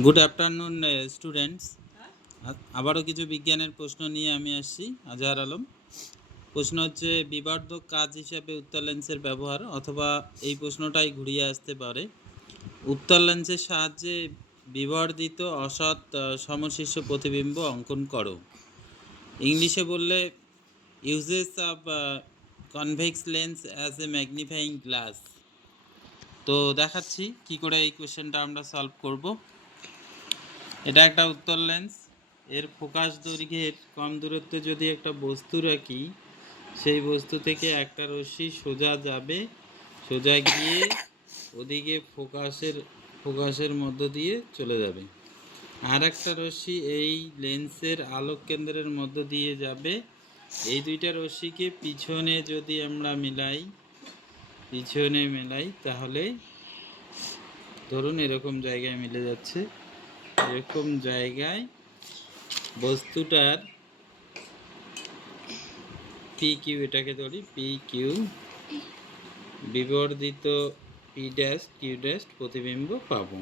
Good afternoon students. আবারও কিছু বিজ্ঞানের প্রশ্ন নিয়ে আমি আসছি, আজহার আলম। প্রশ্ন হচ্ছে বিবর্ধক কাজ হিসাবে উত্তল লেন্সের ব্যবহার, অথবা এই প্রশ্নটাই ঘুরিয়ে আসতে পারে, উত্তল লেন্সের সাহায্যে বিবর্ধিত অসৎ সমশীর্ষ প্রতিবিম্ব অঙ্কন করো। ইংলিশে বললে uses of convex lens as a magnifying glass. তো দেখাচ্ছি কি করে এই কোয়েশ্চেনটা আমরা সলভ করব। এটা একটা উত্তল লেন্স, এর ফোকাস দৈর্ঘ্যের কম দূরত্বে যদি একটা বস্তু রাখি, সেই বস্তু থেকে একটা রশ্মি সোজা যাবে, সোজা গিয়ে ওদিকে ফোকাসের মধ্য দিয়ে চলে যাবে। আর একটা রশ্মি এই লেন্সের আলোক কেন্দ্রের মধ্য দিয়ে যাবে। এই দুইটা রশ্মিকে পিছনে যদি আমরা মেলাই তাহলে ধরুন এরকম জায়গায় মিলে যাচ্ছে। এরকম জায়গায় বস্তুটার পি কিউ, এটাকে ধরি পি কিউ, বিবর্ধিত পি ড্যাশ কিউ ড্যাশ প্রতিবিম্ব পাবো।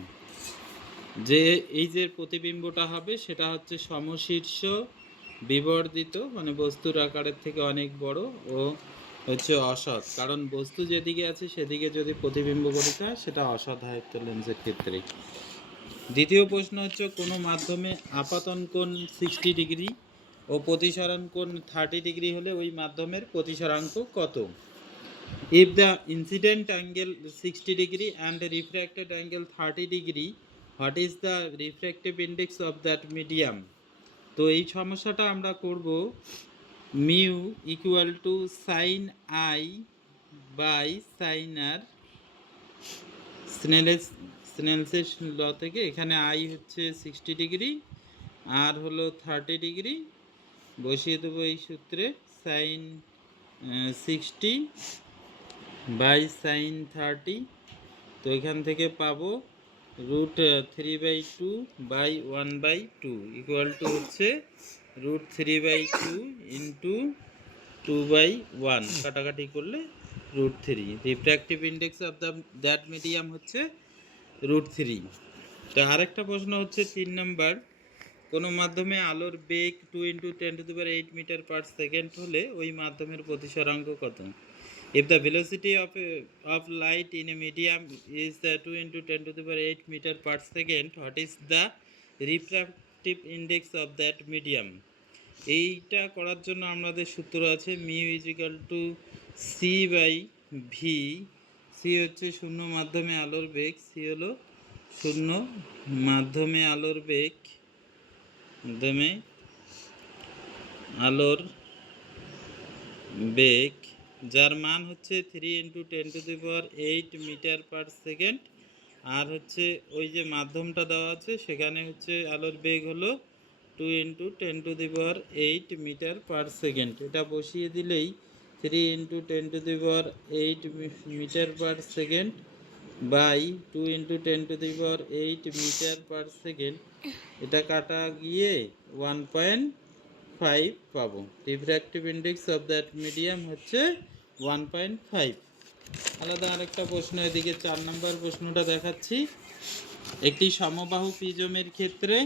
যে এই যে প্রতিবিম্বটা হবে সেটা হচ্ছে সমশীর্ষ বিবর্ধিত, মানে বস্তুর আকারের থেকে অনেক বড়, ও হচ্ছে অসৎ। কারণ বস্তু যেদিকে আছে সেদিকে যদি প্রতিবিম্ব গঠিত হয় সেটা অসৎ হয় উত্তল লেন্সের ক্ষেত্রে। দ্বিতীয় প্রশ্ন হচ্ছে কোনো মাধ্যমে আপাতন কোণ 60 ডিগ্রি ও প্রতিসরণ কোণ 30 ডিগ্রি হলে ওই মাধ্যমের প্রতিসরাঙ্ক কত? If the incident angle 60 degree and the refracted angle 30 degree, what is the refractive index of that medium? তো এই সমস্যাটা আমরা করব mu equal to sine i by sine r, স্নেলসের ল থেকে। এখানে আই হচ্ছে 60 ডিগ্রি, আর হলো 30 ডিগ্রি, বসিয়ে দেবো এই সূত্রে সাইন 60 বাই সাইন 30। তো এখান থেকে পাবো √3/2 বাই 1/2 ইকুয়াল টু হচ্ছে √3/2 ইন্টু 2/1, কাটাকাটি করলে √3। Refractive index of that medium হচ্ছে √3। তো আরেকটা প্রশ্ন হচ্ছে 3 নম্বর, কোনো মাধ্যমে আলোর বেগ 2 × 10⁸ মিটার পার সেকেন্ড হলে ওই মাধ্যমের প্রতিসরাঙ্ক কত? If the velocity of light in a medium is 2 × 10⁸ meter per second, what is the refractive index of that medium? এইটা করার জন্য আমাদের সূত্র আছে mu is equal to c by v. C হচ্ছে শূন্য মাধ্যমে আলোর বেগ, সি হলো শূন্য মাধ্যমে আলোর বেগ, যার মান হচ্ছে 3 × 10⁸ মিটার পার সেকেন্ড। আর হচ্ছে ওই যে মাধ্যমটা দেওয়া আছে সেখানে হচ্ছে আলোর বেগ হলো 2 × 10⁸ মিটার পার সেকেন্ড। এটা বসিয়ে দিলেই 3 × 10⁸ metre per second by 2 × 10⁸ metre per second, এটা কাটা গিয়ে 1.5 পাবো। Refractive index of that medium হচ্ছে 1.5। আলাদা আরেকটা প্রশ্ন এদিকে 4 নম্বর প্রশ্নটা দেখাচ্ছি। একটি সমবাহু প্রিজমের ক্ষেত্রে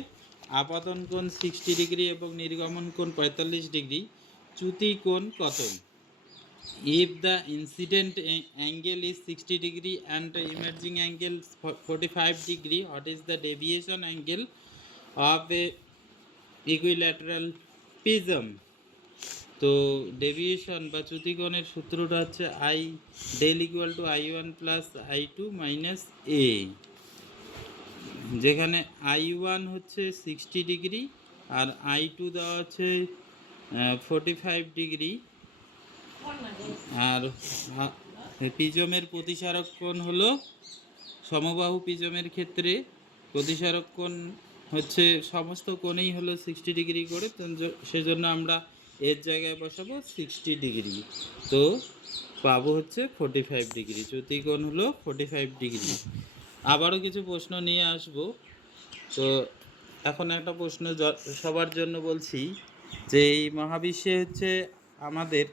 আপাতন কোণ 60 ডিগ্রি এবং নির্গমন কোণ 45 ডিগ্রি, চ্যুতি কোণ কত? If the incident angle is 60 degree and the emerging angle 45 degree, what is the deviation angle of a equilateral prism? তো ডেভিয়েশন বা চ্যুতিকোণের সূত্রটা হচ্ছে i del equal to I1 plus I2 minus A, যেখানে I1 হচ্ছে 60 degree আর I2 দেওয়া হচ্ছে 45 degree. আর প্রিজমের প্রতিসারক কোণ হলো, সমবাহু প্রিজমের ক্ষেত্রে প্রতিসারক কোণ হচ্ছে সমস্ত কোণেই হলো 60 ডিগ্রি করে, সেজন্য আমরা এর জায়গায় বসাবো 60 ডিগ্রি। তো পাবো হচ্ছে 45 ডিগ্রি, চ্যুতি কোণ হলো 45 ডিগ্রি। আবারও কিছু প্রশ্ন নিয়ে আসব। তো এখন একটা প্রশ্ন সবার জন্য বলছি যে এই মহাবিশ্বে হচ্ছে আমাদের